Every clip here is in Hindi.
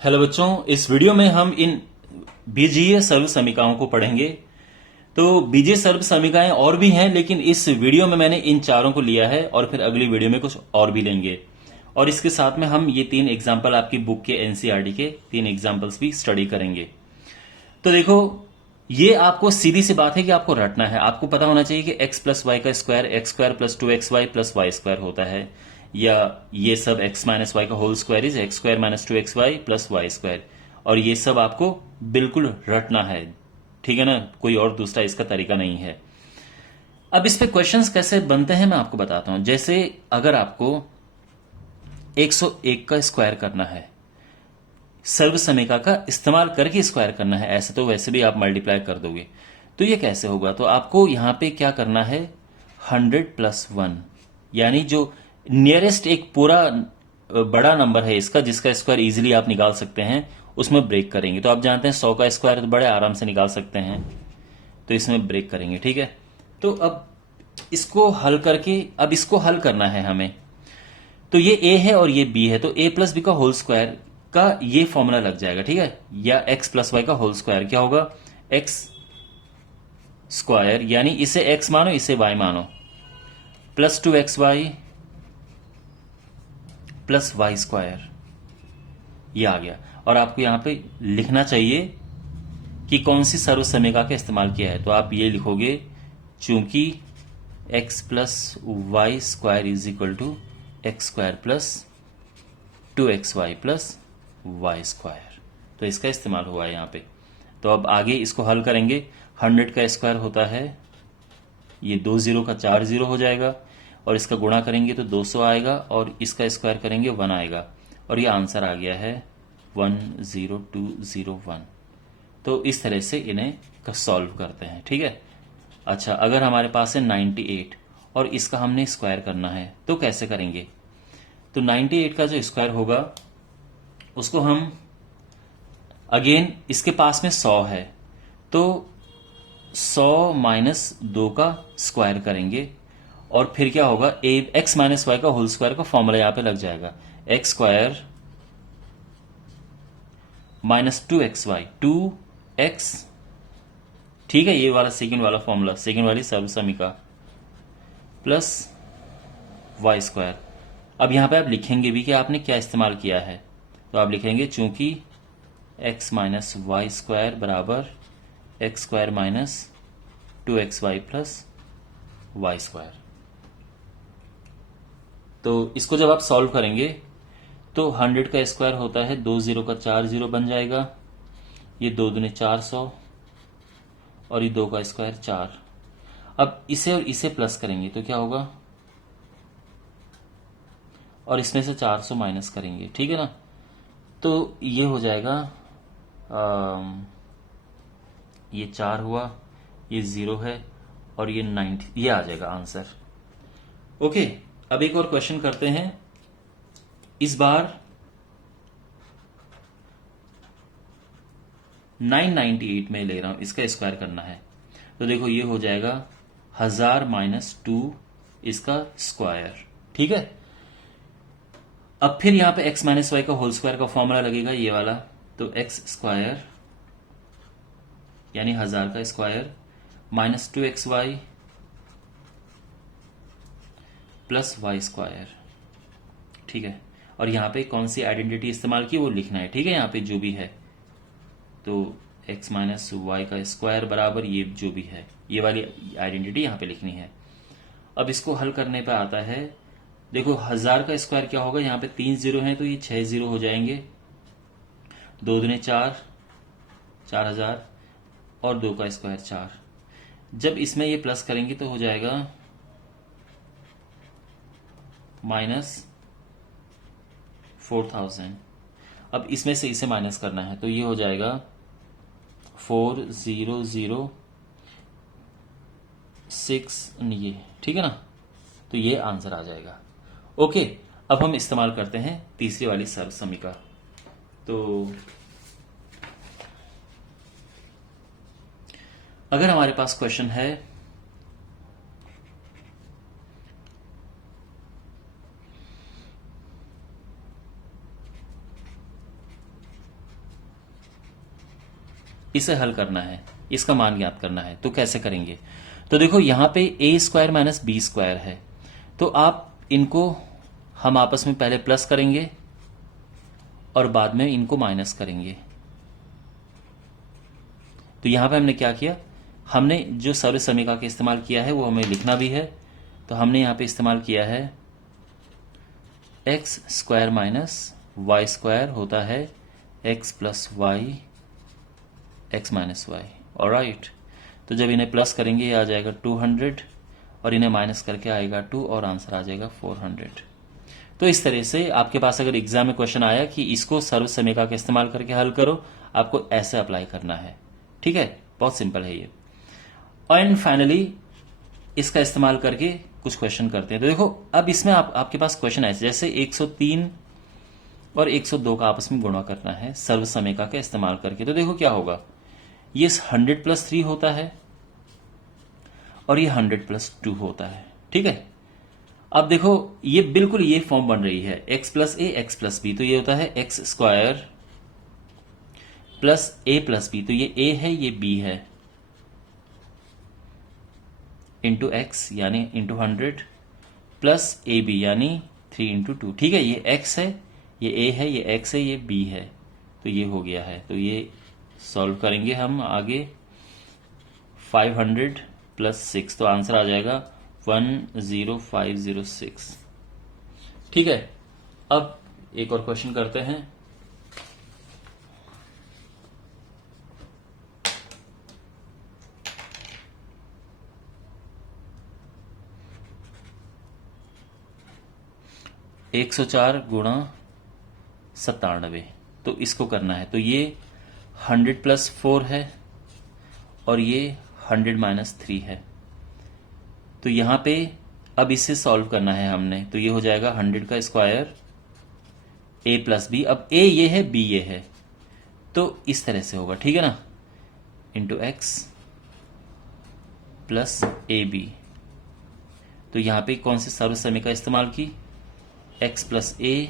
हेलो बच्चों, इस वीडियो में हम इन बीजीय सर्व समीकरणों को पढ़ेंगे। तो बीजीय सर्व समीकरण और भी हैं, लेकिन इस वीडियो में मैंने इन चारों को लिया है और फिर अगली वीडियो में कुछ और भी लेंगे। और इसके साथ में हम ये 3 एग्जाम्पल आपकी बुक के एनसीईआरटी के 3 एग्जाम्पल्स भी स्टडी करेंगे। तो देखो, ये आपको सीधी सी बात है कि आपको रटना है। आपको पता होना चाहिए कि x प्लस वाई का square x square plus 2xy plus y square होता है, या ये सब x माइनस वाई का whole square is x square minus 2xy plus y square. और ये सब आपको बिल्कुल रटना है, ठीक है ना। कोई और दूसरा इसका तरीका नहीं है। अब इस पे क्वेश्चंस कैसे बनते हैं मैं आपको बताता हूं। जैसे अगर आपको 101 का स्क्वायर करना है, सर्व समीका का इस्तेमाल करके स्क्वायर करना है, ऐसे तो वैसे भी आप मल्टीप्लाई कर दोगे। तो ये कैसे होगा? तो आपको यहां पे क्या करना है, 100+1, यानी जो नियरेस्ट एक पूरा बड़ा नंबर है इसका, जिसका स्क्वायर इजीली आप निकाल सकते हैं, उसमें ब्रेक करेंगे। तो आप जानते हैं 100 का स्क्वायर तो बड़े आराम से निकाल सकते हैं, तो इसमें ब्रेक करेंगे, ठीक है। तो अब इसको हल करके, अब इसको हल करना है हमें। तो ये a है और ये b है, तो a प्लस बी का होल स्क्वायर का ये फॉर्मूला लग जाएगा, ठीक है। या x प्लस वाई का होल स्क्वायर क्या होगा, x स्क्वायर, यानी इसे x मानो इसे y मानो, plus 2xy plus y square, ये आ गया। और आपको यहां पे लिखना चाहिए कि कौन सी सर्व समीकरण का इस्तेमाल किया है। तो आप ये लिखोगे, चूंकि x plus y square is equal to x square plus 2xy plus y square, तो इसका इस्तेमाल हुआ है यहाँ पे। तो अब आगे इसको हल करेंगे। 100 का स्क्वायर होता है, ये 2 जीरो का 4 जीरो हो जाएगा, और इसका गुणा करेंगे तो 200 आएगा, और इसका स्क्वायर करेंगे 1 आएगा, और ये आंसर आ गया है 10201। तो इस तरह से इन्हें सॉल्व करते हैं, ठीक है। अच्छा, अगर हमारे पास है 98 और इसका हमने स्क्वायर करना है, तो कैसे करेंगे? तो 98 का जो स्क्वायर होगा उसको हम, अगेन इसके पास में 100 है, तो 100 माइनस 2 का स्क्वायर करेंगे, और फिर क्या होगा, एक्स माइनस वाई का होल स्क्वायर का फॉर्मूला यहां पे लग जाएगा, x square minus 2xy, 2x, ठीक है। ये वाला सेकेंड वाला फॉर्मूला, सेकेंड वाली सर्व समीकरण, प्लस वाई स्क्वायर। अब यहां पे आप लिखेंगे भी कि आपने क्या इस्तेमाल किया है। तो आप लिखेंगे, चूंकि x माइनस वाई स्क्वायर बराबर x square minus 2xy plus y square. तो इसको जब आप सॉल्व करेंगे तो 100 का स्क्वायर होता है 2 जीरो का 4 जीरो बन जाएगा, ये 2 दूनी 400, और ये 2 का स्क्वायर 4। अब इसे और इसे प्लस करेंगे तो क्या होगा, और इसमें से 400 माइनस करेंगे, ठीक है ना। तो ये हो जाएगा, ये 4 हुआ, ये 0 है, और ये 90, ये आ जाएगा आंसर। ओके, अब एक और क्वेश्चन करते हैं। इस बार 998 में ले रहा हूं, इसका स्क्वायर करना है। तो देखो, ये हो जाएगा 1000 माइनस 2 इसका स्क्वायर, ठीक है। अब फिर यहां पे x माइनस वाई का होल स्क्वायर का फॉर्मूला लगेगा, ये वाला। तो एक्स स्क्वायर यानी 1000 का square minus 2xy plus y square, ठीक है। और यहां पे कौन सी आइडेंटिटी इस्तेमाल की वो लिखना है, ठीक है, यहां पे जो भी है। तो x माइनस वाई का स्क्वायर बराबर ये जो भी है, ये वाली आइडेंटिटी यहां पे लिखनी है। अब इसको हल करने पे आता है, देखो 1000 का स्क्वायर क्या होगा, यहाँ पे 3 जीरो हैं तो ये 6 जीरो हो जाएंगे, 2 दूने 4, 4000, और 2 का स्क्वायर 4। जब इसमें ये प्लस करेंगे तो हो जाएगा माइनस 4000। अब इसमें से इसे माइनस करना है, तो ये हो जाएगा 4006, ये, ठीक है ना। तो ये आंसर आ जाएगा। ओके, अब हम इस्तेमाल करते हैं तीसरी वाली सर्व समीकरण। तो अगर हमारे पास क्वेश्चन है, इसे हल करना है, इसका मान ज्ञात करना है। तो कैसे करेंगे? तो देखो यहां पे ए स्क्वायर माइनस बी स्क्वायर है, तो आप इनको हम आपस में पहले प्लस करेंगे और बाद में इनको माइनस करेंगे। तो यहां पे हमने क्या किया, हमने जो सर्व समीकरण का इस्तेमाल किया है वो हमें लिखना भी है। तो हमने यहां पे इस्तेमाल किया है x square minus y square होता है x plus y x minus y. Alright, तो जब इन्हें प्लस करेंगे ये आ जाएगा 200 और इन्हें माइनस करके आएगा 2 और आंसर आ जाएगा 400। तो इस तरह से आपके पास अगर एग्जाम में क्वेश्चन आया कि इसको सर्व समीकरण का इस्तेमाल करके हल करो, आपको ऐसे अप्लाई करना है। ठीक है, बहुत सिंपल है ये। एंड फाइनली इसका इस्तेमाल करके कुछ क्वेश्चन करते हैं। तो देखो अब इसमें आपके पास क्वेश्चन है जैसे 103 और 102 का आपस में गुणा करना है सर्व समीकरण का इस्तेमाल करके। तो देखो क्या होगा, ये 100 + 3 होता है और ये 100 + 2 होता है। ठीक है, अब देखो ये बिल्कुल ये फॉर्म बन रही है x + a x + b, तो ये होता है x square plus a + b, तो ये a है ये b है, इंटू एक्स यानी इंटू 100 प्लस ए बी यानी 3 × 2। ठीक है, ये x है, ये a है, ये x है, ये b है, तो ये हो गया है। तो ये सॉल्व करेंगे हम आगे 500 + 6, तो आंसर आ जाएगा 10506। ठीक है, अब एक और क्वेश्चन करते हैं। एक 104 गुणा 97, तो इसको करना है। तो ये 100 + 4 है और ये 100 - 3 है। तो यहां पे अब इसे सॉल्व करना है हमने, तो ये हो जाएगा 100 का स्क्वायर a + b। अब a ये है, b ये है, तो इस तरह से होगा। ठीक है ना, into x plus a b. तो यहां पे कौन से सर्व समीकरण का इस्तेमाल की, x + a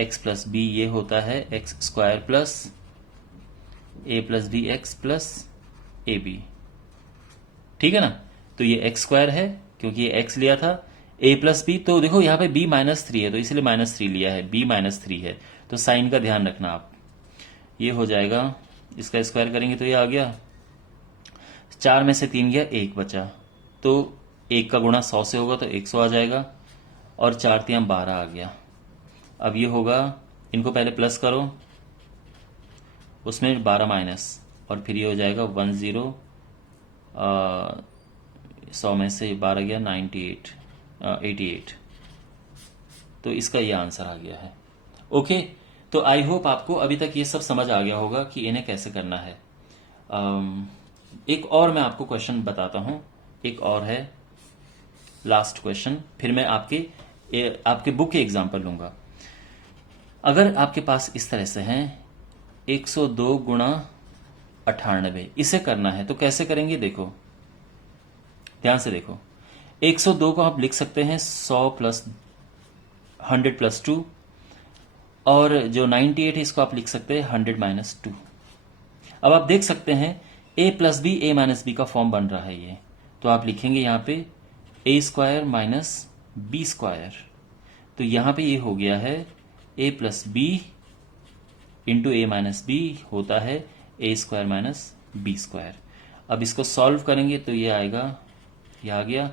x + b, ये होता है x square plus a + b x plus a b. ठीक है ना, तो ये x स्क्वायर है क्योंकि ये x लिया था, a + b, तो देखो यहाँ पे b - 3 है तो इसलिए -3 लिया है, b - 3 है, तो साइन का ध्यान रखना आप। ये हो जाएगा, इसका स्क्वायर करेंगे तो ये आ गया, 4 में से 3 गया, 1 बचा, तो 1 का गुणा 100 से होगा तो 100 आ जाएगा, और 4 × 3 = 12 आ गया। अब ये होगा, इनको पहले प्लस करो, उसमें 12 माइनस, और फिर ये हो जाएगा 10, 100 में से 12 गया 98, 88, तो इसका ये आंसर आ गया है। ओके, तो आई होप आपको अभी तक ये सब समझ आ गया होगा कि इन्हें कैसे करना है। एक और मैं आपको क्वेश्चन बताता हूं, एक और है लास्ट क्वेश्चन, फिर मैं आपके बुक के एग्जाम्पल लूंगा। अगर आपके पास इस तरह से हैं 102 गुणा 98, इसे करना है तो कैसे करेंगे, देखो ध्यान से देखो। 102 को आप लिख सकते हैं 100 + 100 + 2, और जो 98 है इसको आप लिख सकते हैं 100 - 2। अब आप देख सकते हैं a + b a - b का फॉर्म बन रहा है ये, तो आप लिखेंगे यहाँ पे a square minus b square, तो यहाँ पे ये हो गया है a + b into a - b होता है a square minus b square. अब इसको सॉल्व करेंगे तो ये आएगा, ये आ गया,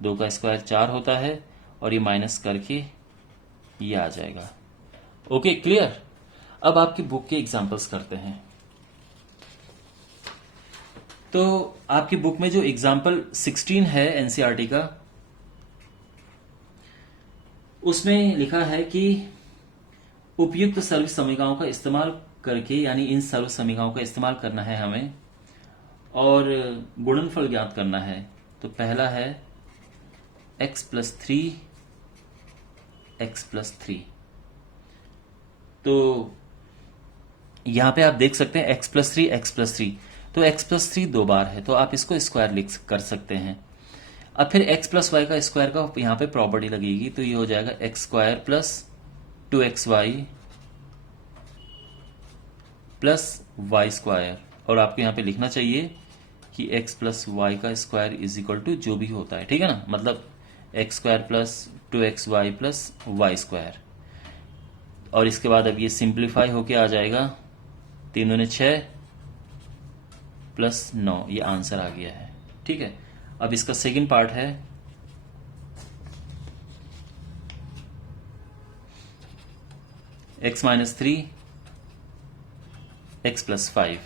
2 का स्क्वायर 4 होता है, और ये माइनस करके ये आ जाएगा। Okay, clear. अब आपकी बुक के एग्जाम्पल्स करते हैं। तो आपकी बुक में जो एग्जाम्पल 16 है एनसीईआरटी का, उसमें लिखा है कि उपयुक्त सर्व समीकरणों का इस्तेमाल करके, यानी इन सर्व समीकरणों का इस्तेमाल करना है हमें और गुणनफल ज्ञात करना है। तो पहला है x + 3 x + 3, तो यहां पे आप देख सकते हैं x + 3 x + 3, तो x + 3 2 बार है, तो आप इसको स्क्वायर कर सकते हैं। अब फिर x + y का स्क्वायर का यहां पे प्रॉपर्टी लगेगी, तो ये हो जाएगा x square plus 2xy plus y square और आपको यहाँ पे लिखना चाहिए कि x प्लस वाई का स्क्वायर इज इक्वल टू जो भी होता है, ठीक है ना, मतलब x square plus 2xy plus y square. और इसके बाद अब ये सिंप्लीफाई होके आ जाएगा, 3 दूने 6 प्लस 9, ये आंसर आ गया है। ठीक है, अब इसका सेकंड पार्ट है x माइनस 3 x प्लस 5।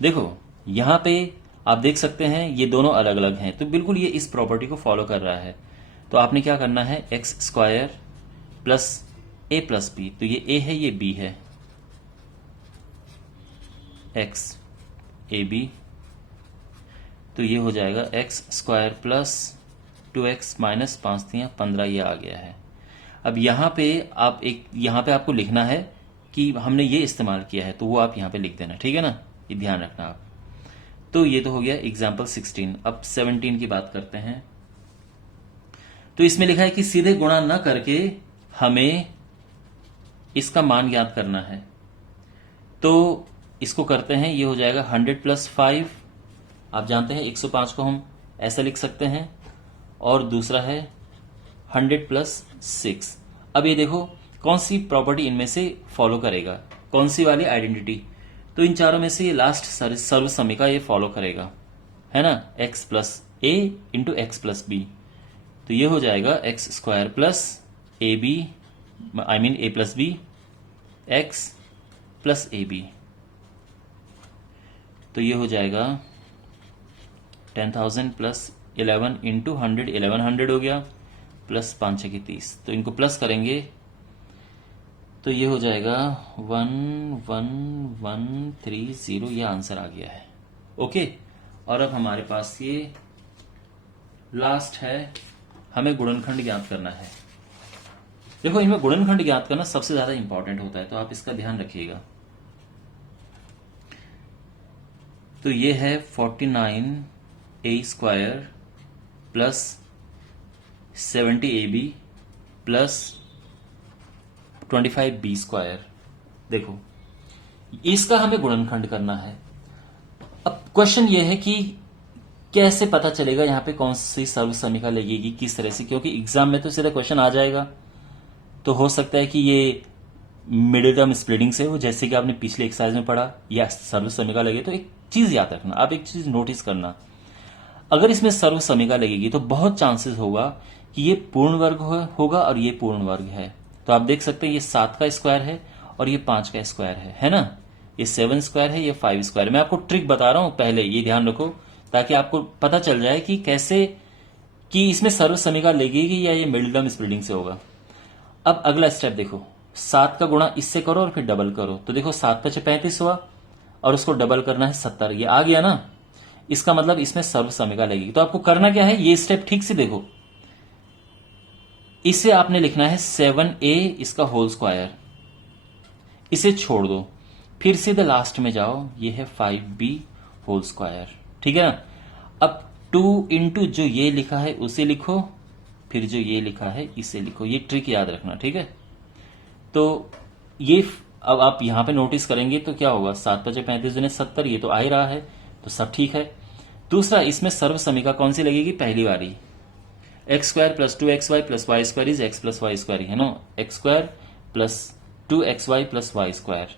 देखो यहां पे आप देख सकते हैं ये दोनों अलग अलग हैं, तो बिल्कुल ये इस प्रॉपर्टी को फॉलो कर रहा है। तो आपने क्या करना है, एक्स स्क्वायर प्लस ए प्लस बी, तो ये ए है ये बी है, एक्स ए बी, तो ये हो जाएगा x square plus 2x minus 5×3=15, ये आ गया है। अब यहाँ पे यहाँ पे आपको लिखना है कि हमने ये इस्तेमाल किया है, तो वो आप यहाँ पे लिख देना, ठीक है ना, ये ध्यान रखना आप। तो ये तो हो गया एग्जाम्पल 16। अब 17 की बात करते हैं। तो इसमें लिखा है कि सीधे गुणा न करके हमें इसका मान ज्ञात करना है। तो इसको करते हैं, ये हो जाएगा 100 प्लस 5, आप जानते हैं 105 को हम ऐसा लिख सकते हैं, और दूसरा है 100 प्लस 6। अब ये देखो कौन सी प्रॉपर्टी इनमें से फॉलो करेगा, कौन सी वाली आइडेंटिटी। तो इन चारों में से ये लास्ट सर्व समीका ये फॉलो करेगा, है ना, x plus a into x plus b. तो ये हो जाएगा x square plus a b, I mean a plus b, x plus a b. तो ये हो जाएगा 10,000 प्लस 11 इंटू 100, 1100 हो गया, प्लस 5×6 = 30। तो इनको प्लस करेंगे तो ये हो जाएगा 11130, ये आंसर आ गया है। ओके, और अब हमारे पास ये लास्ट है, हमें गुणनखंड ज्ञात करना है। देखो इनमें गुणनखंड ज्ञात करना सबसे ज्यादा इंपॉर्टेंट होता है, तो आप इसका ध्यान रखिएगा। तो ये है 49a square plus 70ab plus 25b square. देखो इसका हमें गुणनखंड करना है। अब क्वेश्चन ये है कि कैसे पता चलेगा यहाँ पे कौन सी सर्व समीका लगेगी, किस तरह से, क्योंकि एग्जाम में तो सीधा क्वेश्चन आ जाएगा। तो हो सकता है कि ये मिडिल टर्म स्प्लिटिंग से हो, जैसे कि आपने पिछले एक्सरसाइज में पढ़ा, या सर्व समीका लगे। तो एक चीज याद रखना, आप एक चीज नोटिस करना, अगर इसमें सर्व समीका लगेगी तो बहुत चांसेस होगा कि ये पूर्ण वर्ग होगा और ये पूर्ण वर्ग है। तो आप देख सकते हैं ये 7 का स्क्वायर है और ये 5 का स्क्वायर है ना, ये 7 स्क्वायर है, ये 5 स्क्वायर। मैं आपको ट्रिक बता रहा हूं, पहले ये ध्यान रखो ताकि आपको पता चल जाए कि कैसे, कि इसमें सर्व समीका लगेगी या ये मिडिल टर्म स्प्लिटिंग से होगा। अब अगला स्टेप देखो, 7 का गुणा इससे करो और फिर डबल करो। तो देखो 7×5 = 35 हुआ, और उसको डबल करना है 70, ये आ गया ना। इसका मतलब इसमें सर्व समीका लगेगी। तो आपको करना क्या है, ये स्टेप ठीक से देखो, इसे आपने लिखना है 7a इसका होल स्क्वायर, इसे छोड़ दो, फिर सीधे लास्ट में जाओ, ये है 5b होल स्क्वायर, ठीक है ना। अब 2 इंटू जो ये लिखा है उसे लिखो, फिर जो ये लिखा है इसे लिखो, ये ट्रिक याद रखना, ठीक है। तो ये अब आप यहां पे नोटिस करेंगे तो क्या होगा, 7×5 = 35 × 70, ये तो आ ही रहा है, तो सब ठीक है। दूसरा, इसमें सर्व समीका कौन सी लगेगी, पहली वाली, x square plus 2xy plus y square is x plus y square, है ना, x square plus 2xy plus y square.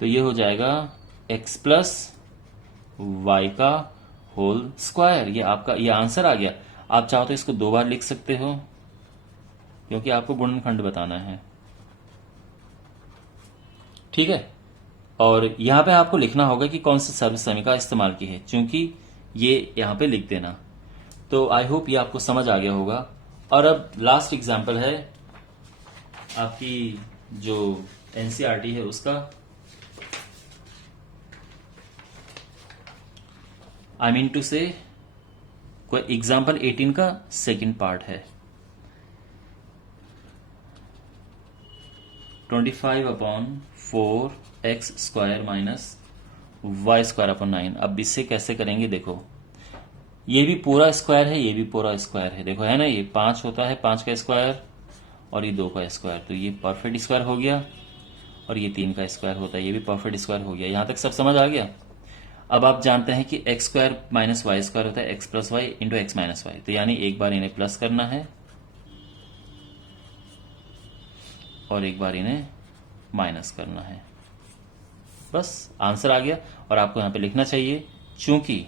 तो ये हो जाएगा एक्स प्लस वाई का होल स्क्वायर, ये आपका ये आंसर आ गया। आप चाहो तो इसको 2 बार लिख सकते हो, क्योंकि आपको गुणनखंड बताना है, ठीक है। और यहां पे आपको लिखना होगा कि कौन सी सर्व समीका इस्तेमाल की है, क्योंकि ये यहां पे लिख देना। तो आई होप ये आपको समझ आ गया होगा। और अब लास्ट एग्जांपल है आपकी जो एनसीईआरटी है उसका, आई मीन टू से एग्जांपल 18 का सेकंड पार्ट है। 25/4x² minus y²/9। अब इससे कैसे करेंगे, देखो ये भी पूरा स्क्वायर है, ये भी पूरा स्क्वायर है, देखो है ना, ये 5 होता है, 5 का स्क्वायर, और ये 2 का स्क्वायर, तो ये परफेक्ट स्क्वायर हो गया। और ये 3 का स्क्वायर होता है, ये भी परफेक्ट स्क्वायर हो गया। यहां तक सब समझ आ गया। अब आप जानते हैं कि x square minus y square होता है x plus y into x minus y, तो यानी एक बार इन्हें प्लस करना है और एक बार इन्हें माइनस करना है, बस आंसर आ गया। और आपको यहां पे लिखना चाहिए चूंकि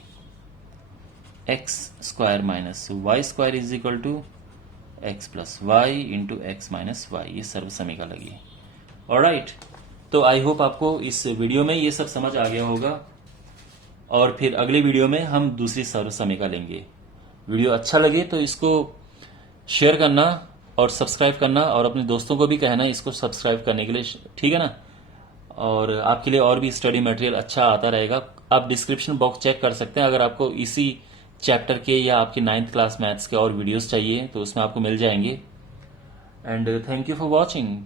x square minus y square is equal to x plus y into x minus y, ये सर्व समीकरण लगी। ऑलराइट, तो आई होप आपको इस वीडियो में ये सब समझ आ गया होगा, और फिर अगले वीडियो में हम दूसरी सर्व समीकरण लेंगे। वीडियो अच्छा लगे तो इसको शेयर करना और सब्सक्राइब करना, और अपने दोस्तों को भी कहना इसको सब्सक्राइब करने के लिए, ठीक है ना। और आपके लिए और भी स्टडी मटेरियल अच्छा आता रहेगा। आप डिस्क्रिप्शन बॉक्स चेक कर सकते हैं, अगर आपको इसी चैप्टर के या आपकी 9th क्लास मैथ्स के और वीडियोस चाहिए तो उसमें आपको मिल जाएंगे। And thank you for watching.